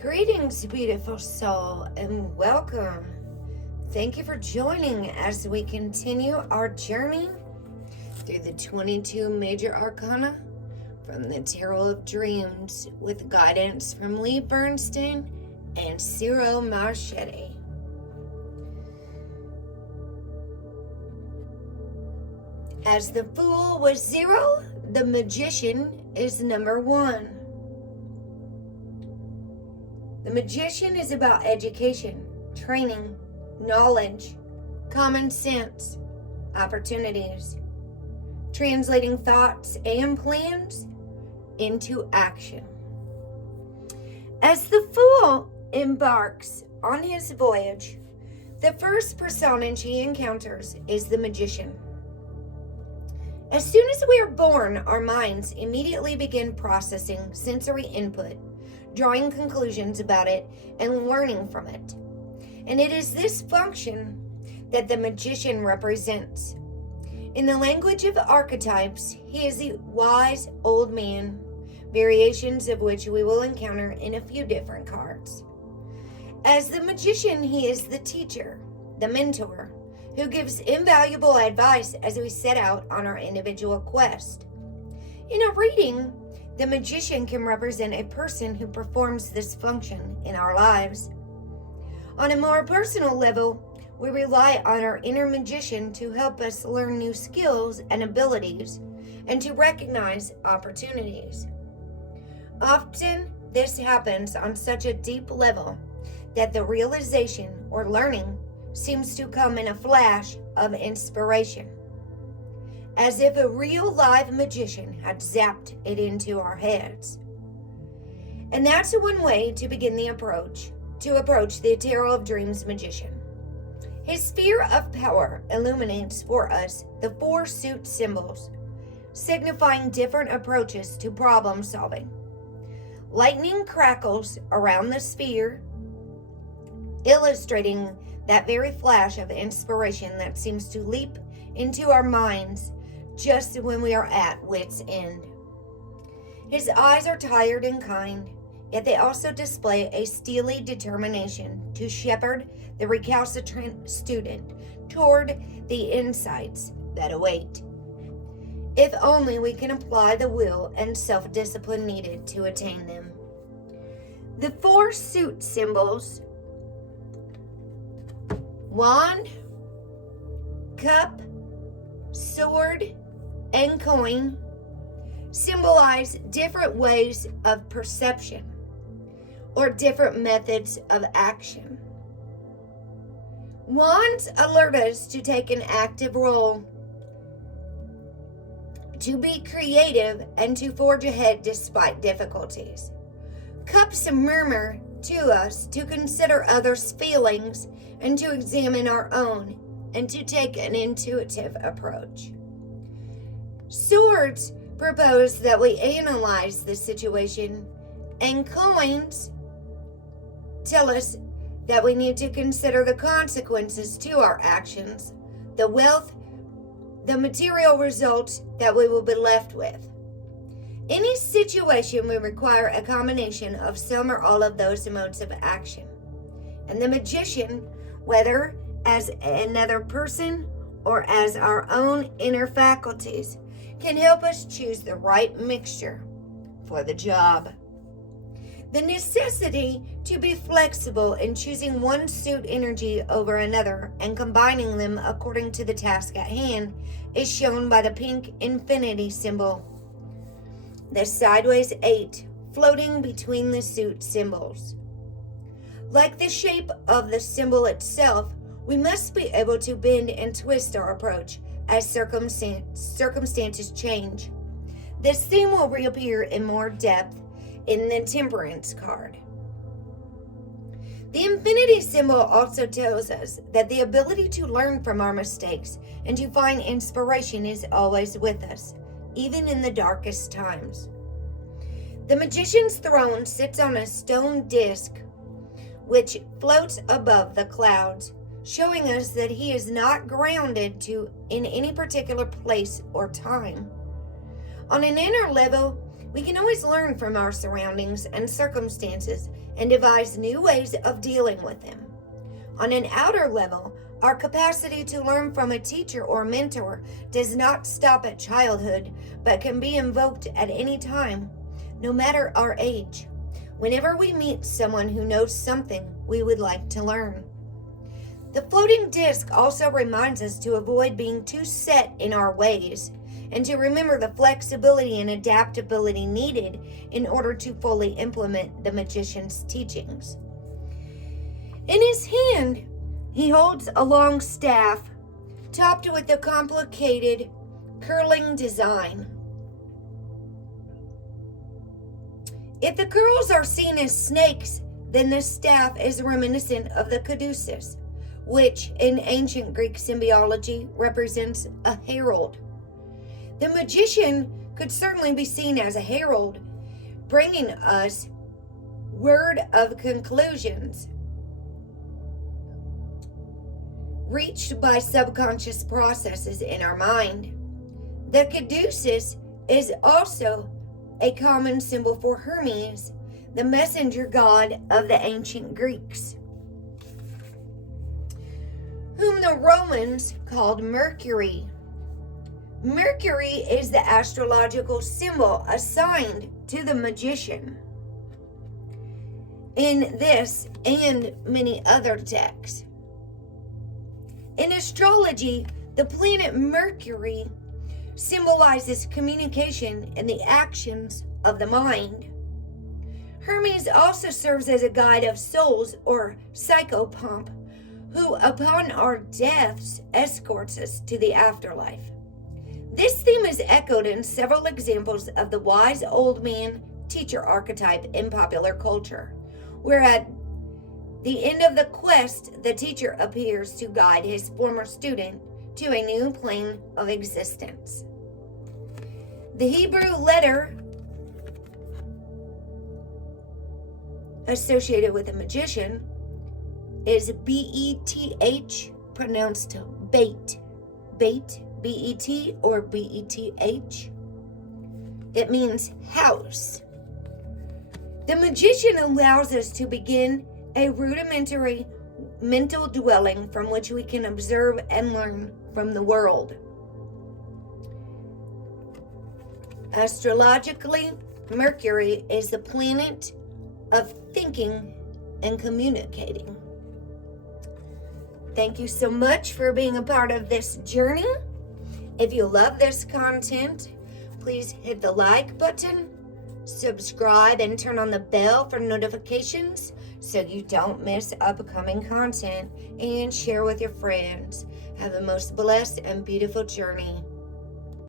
Greetings, beautiful soul, and welcome. Thank you for joining as we continue our journey through the 22 major arcana from the Tarot of Dreams with guidance from Lee Bernstein and Ciro Marchetti. As the Fool was 0, the Magician is number 1. The Magician is about education, training, knowledge, common sense, opportunities, translating thoughts and plans into action. As the Fool embarks on his voyage, the first personage he encounters is the Magician. As soon as we are born, our minds immediately begin processing sensory input, drawing conclusions about it, and learning from it. And it is this function that the Magician represents. In the language of archetypes, he is the wise old man, variations of which we will encounter in a few different cards. As the Magician, he is the teacher, the mentor, who gives invaluable advice as we set out on our individual quest. In a reading, the Magician can represent a person who performs this function in our lives. On a more personal level, we rely on our inner Magician to help us learn new skills and abilities and to recognize opportunities. Often, this happens on such a deep level that the realization or learning seems to come in a flash of inspiration, as if a real live magician had zapped it into our heads. And that's one way to begin the approach the Tarot of Dreams Magician. His sphere of power illuminates for us the 4 suit symbols, signifying different approaches to problem solving. Lightning crackles around the sphere, illustrating that very flash of inspiration that seems to leap into our minds just when we are at wit's end. His eyes are tired and kind, yet they also display a steely determination to shepherd the recalcitrant student toward the insights that await, if only we can apply the will and self-discipline needed to attain them. The 4 suit symbols, wand, cup, sword, and coin, symbolize different ways of perception or different methods of action. Wands alert us to take an active role, to be creative, and to forge ahead despite difficulties. Cups murmur to us to consider others' feelings and to examine our own and to take an intuitive approach. Swords propose that we analyze the situation, and coins tell us that we need to consider the consequences to our actions, the wealth, the material results that we will be left with. Any situation will require a combination of some or all of those modes of action. And the Magician, whether as another person or as our own inner faculties, can help us choose the right mixture for the job. The necessity to be flexible in choosing one suit energy over another and combining them according to the task at hand is shown by the pink infinity symbol, the sideways 8 floating between the suit symbols. Like the shape of the symbol itself, we must be able to bend and twist our approach as circumstances change. This theme will reappear in more depth in the Temperance card. The infinity symbol also tells us that the ability to learn from our mistakes and to find inspiration is always with us, even in the darkest times. The Magician's throne sits on a stone disc which floats above the clouds, showing us that he is not grounded in any particular place or time. On an inner level, We can always learn from our surroundings and circumstances and devise new ways of dealing with them. On an outer level, our capacity to learn from a teacher or mentor does not stop at childhood, but can be invoked at any time, no matter our age, whenever we meet someone who knows something we would like to learn. The floating disc also reminds us to avoid being too set in our ways and to remember the flexibility and adaptability needed in order to fully implement the magician's teachings. In his hand, he holds a long staff topped with a complicated curling design. If the curls are seen as snakes, then the staff is reminiscent of the caduceus, which in ancient Greek symbology represents a herald. The magician could certainly be seen as a herald, bringing us word of conclusions reached by subconscious processes in our mind. The caduceus is also a common symbol for Hermes, the messenger god of the ancient Greeks, whom the Romans called Mercury. Mercury is the astrological symbol assigned to the magician in this and many other texts. In astrology, the planet Mercury symbolizes communication and the actions of the mind. Hermes also serves as a guide of souls or psychopomp, who upon our deaths escorts us to the afterlife. This theme is echoed in several examples of the wise old man teacher archetype in popular culture, where at the end of the quest, the teacher appears to guide his former student to a new plane of existence. The Hebrew letter associated with a magician is B-E-T-H, pronounced bait. Bait, B-E-T or B-E-T-H. It means house. The magician allows us to begin a rudimentary mental dwelling from which we can observe and learn from the world. Astrologically, Mercury is the planet of thinking and communicating. Thank you so much for being a part of this journey. If you love this content, please hit the like button, subscribe, and turn on the bell for notifications so you don't miss upcoming content, and share with your friends. Have the most blessed and beautiful journey.